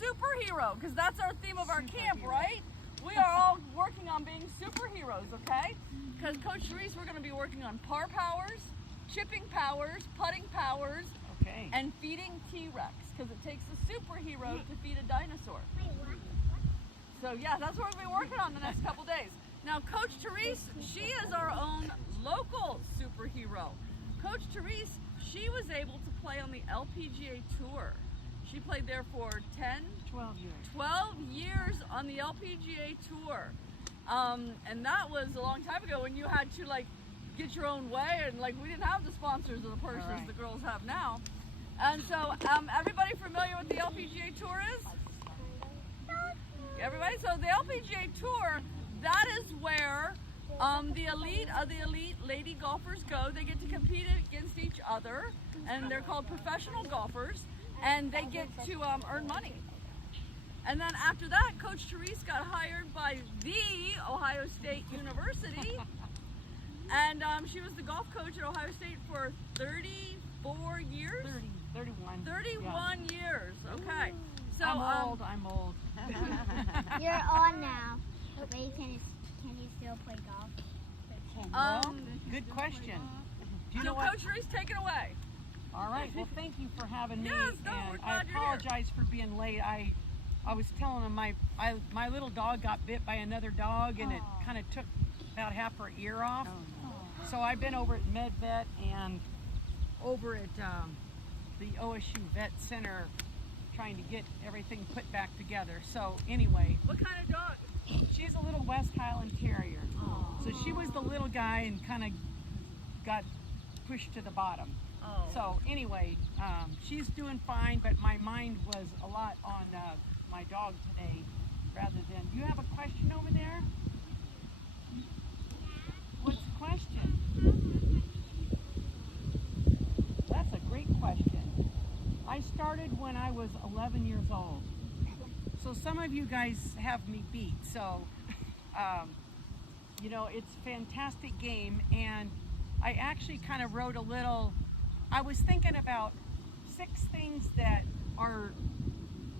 superhero, because that's our theme of our camp, right? We are all working on being superheroes, okay? Because Coach Therese, we're going to be working on par powers, chipping powers, putting powers, and feeding T-Rex, because it takes a superhero to feed a dinosaur. So yeah, that's what we'll be working on the next couple days. Now, Coach Therese, she is our own local superhero. Coach Therese, she was able to play on the LPGA Tour. She played there for 12 years. 12 years on the LPGA Tour. And that was a long time ago when you had to like get your own way, and like we didn't have the sponsors or the purses the girls have now. And so, everybody familiar with the LPGA Tour is? Everybody? So the LPGA Tour, that is where the elite of the elite lady golfers go. They get to compete against each other, and they're called professional golfers, and they get to earn money. And then after that, Coach Therese got hired by the Ohio State University, and she was the golf coach at Ohio State for 34 years? 31. 31 years, okay. So, I'm old. You're on now. Wait, can you still play golf? Good question. Do you so know what? Coach Therese, take it away. All right. Well, thank you for having me. Yes, no, we're and glad I you're apologize for being late. I was telling them my little dog got bit by another dog, and it kind of took about half her ear off. So I've been over at MedVet and over at the OSU Vet Center trying to get everything put back together. So anyway. What kind of dog? She's a little West Highland Terrier. So she was the little guy and kind of got pushed to the bottom. So anyway, she's doing fine, but my mind was a lot on my dog today rather than, you have a question over there? What's the question? That's a great question. I started when I was 11 years old. So some of you guys have me beat. So, you know, it's a fantastic game. And I actually kind of wrote a little, I was thinking about 6 things that are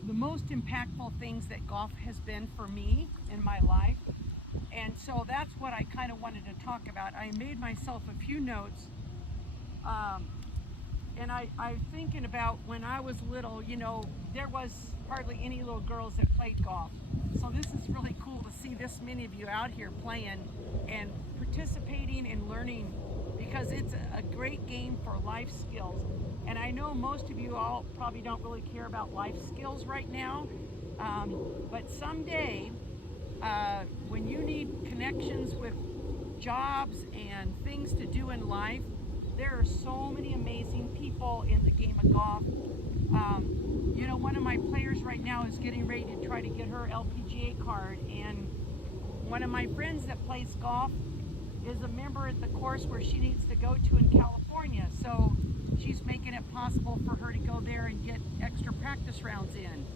the most impactful things that golf has been for me in my life. And so that's what I kind of wanted to talk about. I made myself a few notes. And I'm thinking about when I was little, you know, there was hardly any little girls that played golf. So this is really cool to see this many of you out here playing and participating and learning, because it's a great game for life skills. And I know most of you all probably don't really care about life skills right now, but someday when you need connections with jobs and things to do in life, there are so many amazing people in the game of golf. You know, one of my players right now is getting ready to try to get her LPGA card, and one of my friends that plays golf is a member at the course where she needs to go to in California. So she's making it possible for her to go there and get extra practice rounds in.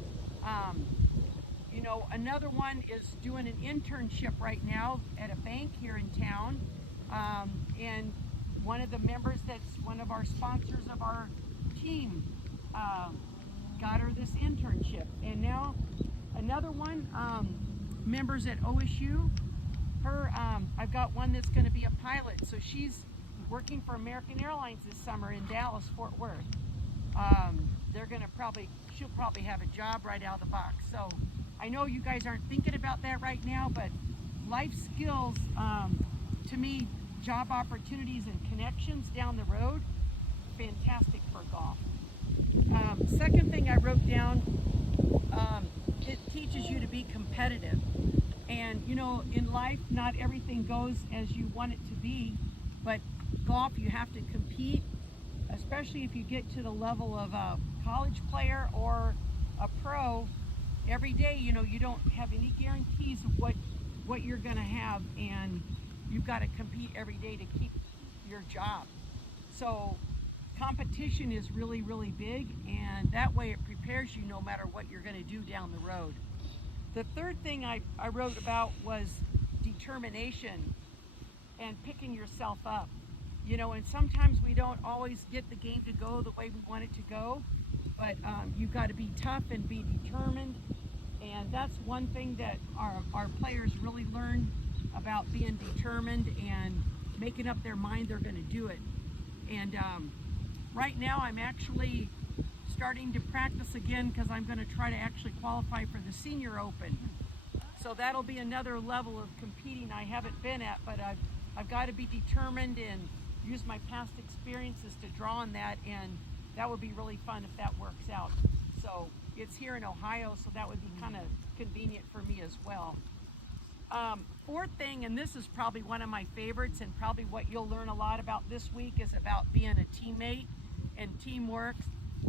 You know, another one is doing an internship right now at a bank here in town. And one of the members that's one of our sponsors of our team got her this internship. And now another one, members at OSU, I've got one that's going to be a pilot. So she's working for American Airlines this summer in Dallas, Fort Worth. She'll probably have a job right out of the box. So I know you guys aren't thinking about that right now, but life skills, to me, job opportunities and connections down the road, fantastic for golf. Second thing I wrote down, it teaches you to be competitive. And you know, in life, not everything goes as you want it to be, but golf, you have to compete, especially if you get to the level of a college player or a pro. Every day, you know, you don't have any guarantees of what you're going to have, and you've got to compete every day to keep your job. So competition is really, really big, and that way it prepares you no matter what you're going to do down the road. The third thing I wrote about was determination and picking yourself up. You know, and sometimes we don't always get the game to go the way we want it to go, but you've got to be tough and be determined that's one thing that our players really learn about being determined and making up their mind they're going to do it. And right now I'm actually starting to practice again because I'm going to try to actually qualify for the Senior Open. So that'll be another level of competing I haven't been at, but I've got to be determined and use my past experiences to draw on that, and that would be really fun if that works out. So it's here in Ohio, so that would be kind of convenient for me as well. Fourth thing, and this is probably one of my favorites and probably what you'll learn a lot about this week, is about being a teammate and teamwork,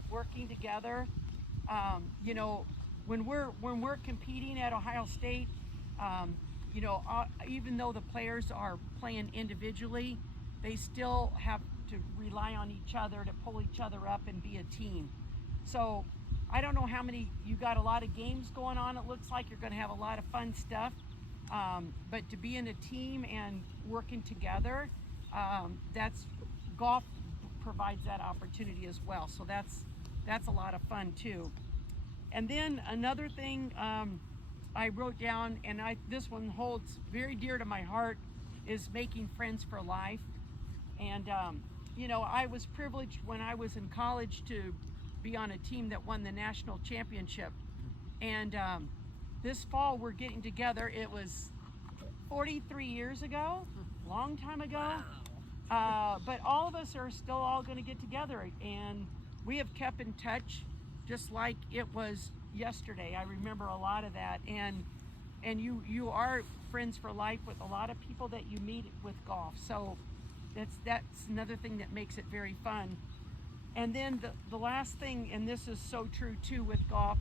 working together. You know, when we're competing at Ohio State, you know, even though the players are playing individually, they still have to rely on each other to pull each other up and be a team. So I don't know how many, you got a lot of games going on. It looks like you're going to have a lot of fun stuff. But to be in a team and working together, that's golf provides that opportunity as well. So that's a lot of fun too. And then another thing I wrote down, and this one holds very dear to my heart, is making friends for life. And you know, I was privileged when I was in college to be on a team that won the national championship. And this fall we're getting together. It was 43 years ago, long time ago. But all of us are still all going to get together, and we have kept in touch just like it was yesterday. I remember a lot of that, and you are friends for life with a lot of people that you meet with golf. So that's another thing that makes it very fun. And then the last thing, and this is so true too with golf,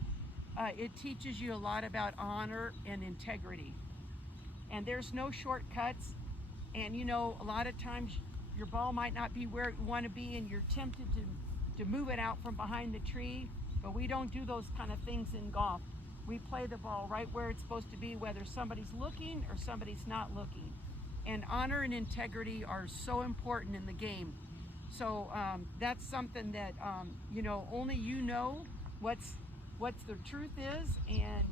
it teaches you a lot about honor and integrity. And there's no shortcuts. And you know, a lot of times your ball might not be where you want to be, and you're tempted to move it out from behind the tree, but we don't do those kind of things in golf. We play the ball right where it's supposed to be, whether somebody's looking or somebody's not looking. And honor and integrity are so important in the game. So that's something that you know, only you know what's the truth is, and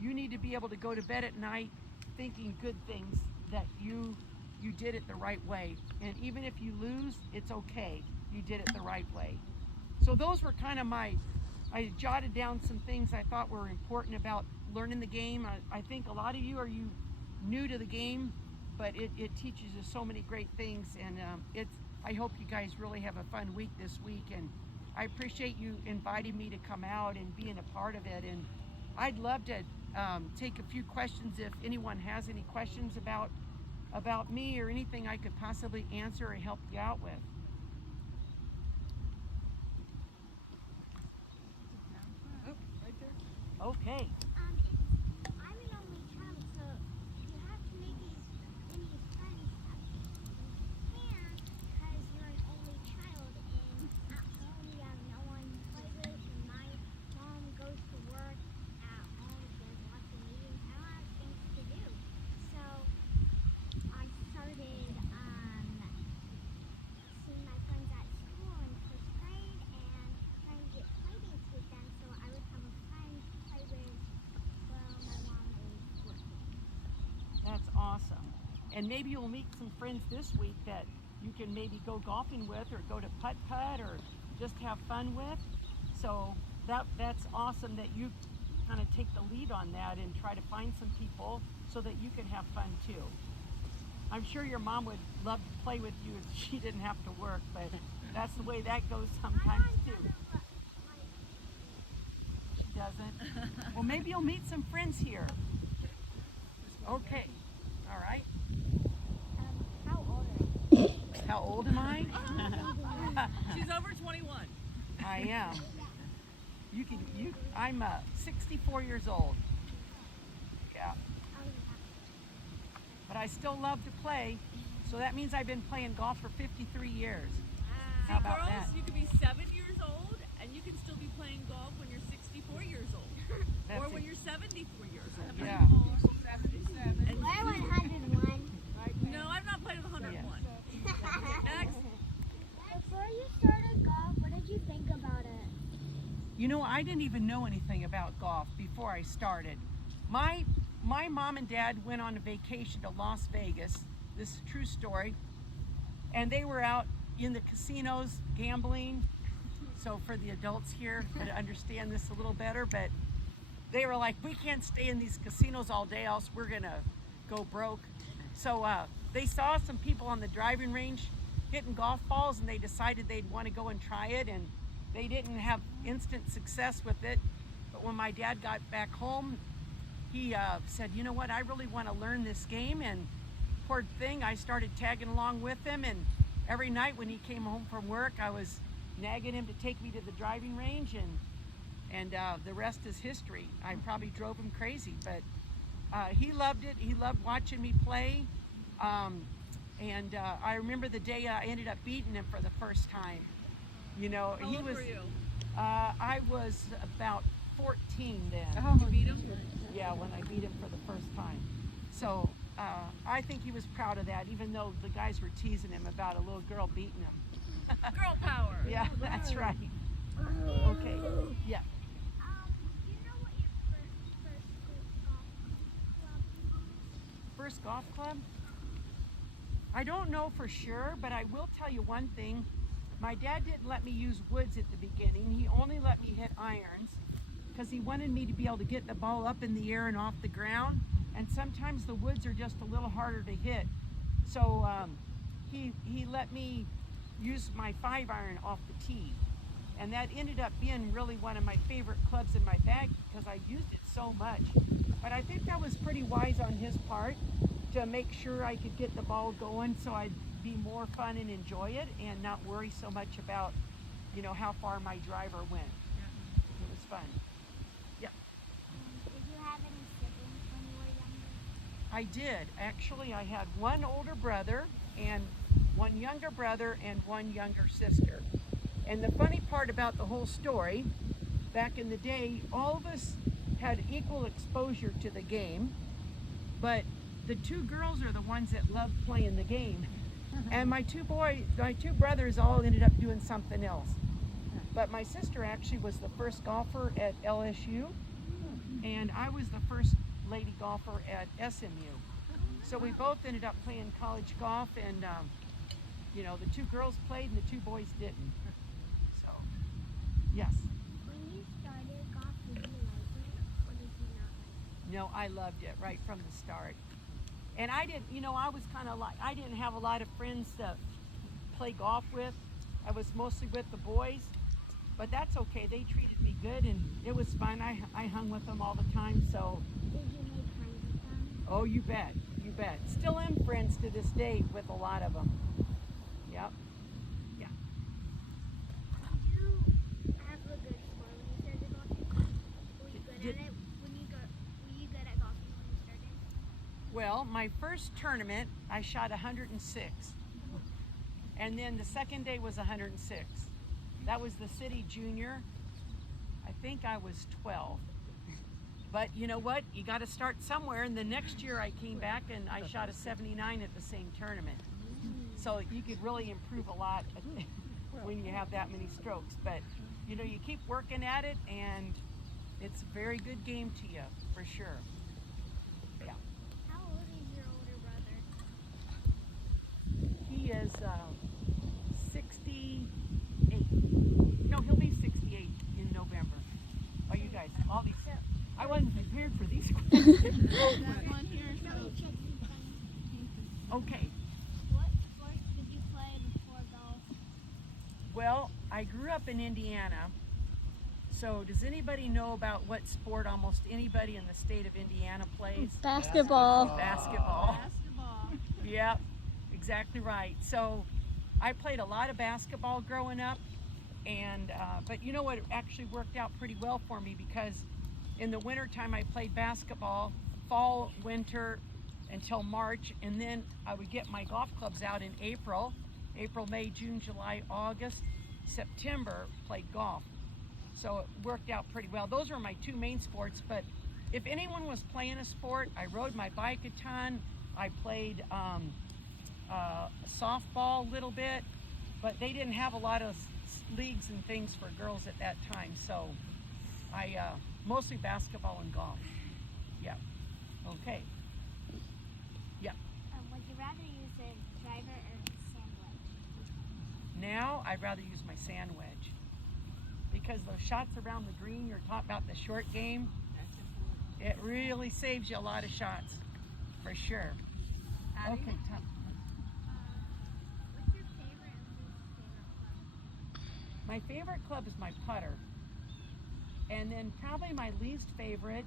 you need to be able to go to bed at night thinking good things, that you did it the right way. And even if you lose, it's okay. You did it the right way. So those were kind of I jotted down some things I thought were important about learning the game. I think a lot of you are new to the game, but it teaches you so many great things, and I hope you guys really have a fun week this week, and I appreciate you inviting me to come out and being a part of it. And I'd love to take a few questions if anyone has any questions about me or anything I could possibly answer or help you out with. Oh, right there. Okay. I'm an only child, so you have to make any friends that you can, because you're an only child, and at home you have no one to play with, and my mom goes to work at home, she has lots of meetings, I don't have things to do. So I started seeing my friends at school in first grade and trying to get play dates with them, so I would have a friend to play with while my mom is working. That's awesome. And maybe you'll meet some friends this week that you can maybe go golfing with, or go to putt-putt, or just have fun with. So that's awesome that you kind of take the lead on that and try to find some people so that you can have fun too. I'm sure your mom would love to play with you if she didn't have to work, but that's the way that goes sometimes too. She doesn't? Well, maybe you'll meet some friends here. Okay. All right. How old are you? How old am I? She's over 21. I am. I'm 64 years old. Yeah. But I still love to play, so that means I've been playing golf for 53 years. How about Girls, that? you can be 7 years old and you can still be playing golf when you're 64 years old. Or when you're 74 years old. Yeah. And I went 101. no, I've not played with 101. Next. Before you started golf, what did you think about it? You know, I didn't even know anything about golf before I started. My mom and dad went on a vacation to Las Vegas. This is a true story. And they were out in the casinos gambling. So for the adults here to understand this a little better, but they were like, we can't stay in these casinos all day, else we're gonna go broke. So they saw some people on the driving range hitting golf balls, and they decided they'd want to go and try it, and they didn't have instant success with it. But when my dad got back home, he said, you know what, I really want to learn this game. And poor thing, I started tagging along with him, and every night when he came home from work, I was nagging him to take me to the driving range, and the rest is history. I probably drove him crazy, but he loved it. He loved watching me play. I remember the day I ended up beating him for the first time. You know, How he old was. were you? I was about 14 then. You beat him? Yeah, when I beat him for the first time. So I think he was proud of that, even though the guys were teasing him about a little girl beating him. Girl power. Yeah, that's right. Okay. Yeah. Do you know what your First golf club? I don't know for sure, but I will tell you one thing. My dad didn't let me use woods at the beginning. He only let me hit irons because he wanted me to be able to get the ball up in the air and off the ground. And sometimes the woods are just a little harder to hit. So he let me use my 5-iron off the tee. And that ended up being really one of my favorite clubs in my bag because I used it so much. But I think that was pretty wise on his part to make sure I could get the ball going so I'd be more fun and enjoy it and not worry so much about, you know, how far my driver went. It was fun. Yeah. Did you have any siblings when you were younger? I did. Actually, I had one older brother and one younger brother and one younger sister. And the funny part about the whole story, back in the day, all of us had equal exposure to the game, but the two girls are the ones that loved playing the game. And my two brothers all ended up doing something else. But my sister actually was the first golfer at LSU, and I was the first lady golfer at SMU. So we both ended up playing college golf, and you know, the two girls played and the two boys didn't. So, yes. When you started golf, did you like it or did you not like No, I loved it right from the start. And I didn't, you know, I was kind of like, I didn't have a lot of friends to play golf with. I was mostly with the boys, but that's okay. They treated me good and it was fun. I hung with them all the time, so. it? Did you make friends with them? Oh, you bet, you bet. Still am friends to this day with a lot of them. Yep. Yeah. Did you have a good score when you started golfing? Were you good Did- at it? Were you good at golfing when you started? Well, my first tournament, I shot 106. And then the second day was 106. That was the city junior. I think I was 12. But you know what? You got to start somewhere. And the next year I came back and I shot a 79 at the same tournament. So you could really improve a lot when you have that many strokes. But you know, you keep working at it and it's a very good game to you, for sure. Yeah. How old is your older brother? He is 68. No, he'll be 68 in November. Oh, you guys, all these. I wasn't prepared for these questions. Okay. What sports did you play before golf? Well, I grew up in Indiana. So does anybody know about what sport almost anybody in the state of Indiana plays? Basketball. Basketball. Yep, exactly right. So I played a lot of basketball growing up, and but you know what, it actually worked out pretty well for me because in the winter time I played basketball, fall, winter, until March, and then I would get my golf clubs out in April, May, June, July, August, September, played golf. So it worked out pretty well. Those were my two main sports, but if anyone was playing a sport, I rode my bike a ton. I played softball a little bit, but they didn't have a lot of leagues and things for girls at that time. So I mostly basketball and golf. Yep. Okay. Yep. Would you rather use a driver or a sandwich? Now I'd rather use my sand wedge because those shots around the green, you're talking about the short game, it really saves you a lot of shots, for sure. Addie? Okay, Tom. What's your favorite and least favorite club? My favorite club is my putter. And then probably my least favorite,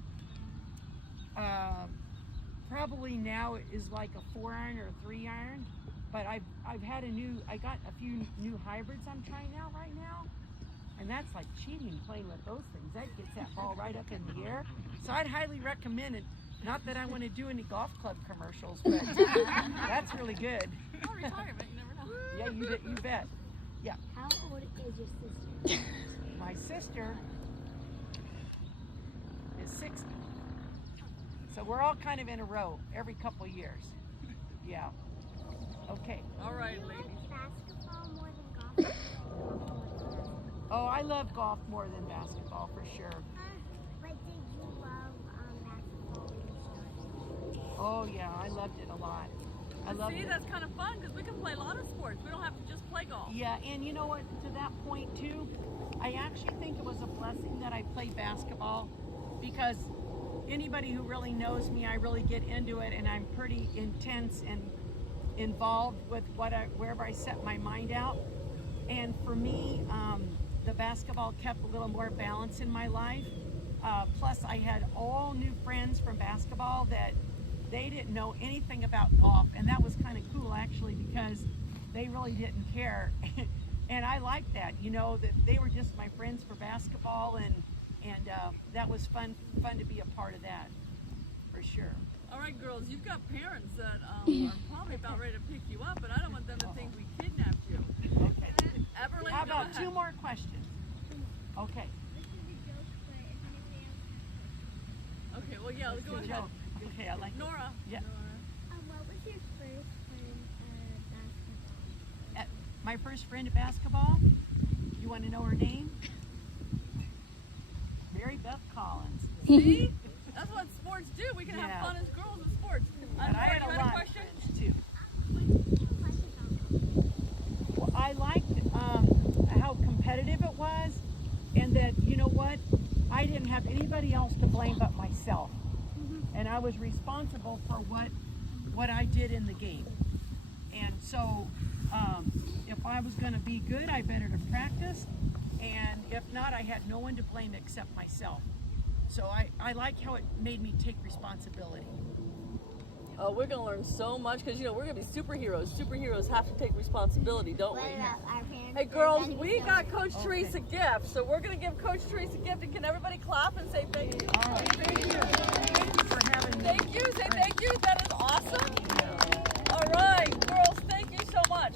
probably now is like a 4-iron or a 3-iron. But I got a few new hybrids I'm trying out right now. And that's like cheating playing with those things. That gets that ball right up in the air. So I'd highly recommend it. Not that I want to do any golf club commercials, but that's really good. Or retirement, you never know. Yeah, you bet. Yeah. How old is your sister? My sister is 60. So we're all kind of in a row every couple years. Yeah. Okay. All right, Do you ladies. like basketball more than golf? Oh, I love golf more than basketball for sure. But did you love basketball when you started? Oh yeah, I loved it a lot. I loved See, it. that's kind of fun because we can play a lot of sports. We don't have to just play golf. Yeah, and you know what, to that point too, I actually think it was a blessing that I played basketball because anybody who really knows me, I really get into it and I'm pretty intense and involved with wherever I set my mind out. And for me, the basketball kept a little more balance in my life. Plus I had all new friends from basketball that they didn't know anything about golf, and that was kind of cool actually because they really didn't care. And I liked that, you know, that they were just my friends for basketball, and that was fun to be a part of that, for sure. All right, girls, you've got parents that are probably about ready to pick you up, but I don't want them to think we kidnapped you. Okay. Everly, How go about ahead. 2 more questions? Okay. This is a joke, but if anybody else Okay, well, yeah, go Good ahead. joke. Okay, I like it. Nora. Yeah. what was your first friend basketball? My first friend at basketball, you want to know her name? Mary Beth Collins. See? That's what sports do. We can Yeah. have fun as girls in sports. And I Nora, had you a had lot of question? friends too. What did you like about Well, I liked how competitive it was, and that, you know what, I didn't have anybody else to blame but myself. And I was responsible for what I did in the game. And so if I was going to be good, I better to practice. And if not, I had no one to blame except myself. So I like how it made me take responsibility. Oh, we're going to learn so much because, you know, we're going to be superheroes. Superheroes have to take responsibility, don't we? What about our parents? Hey, girls, we got Coach Therese a gift, so we're going to give Coach Therese a gift. And can everybody clap and say thank you? All right. Thank you. Thank you for having me. Thank you. Say thank you. That is awesome. All right, girls, thank you so much.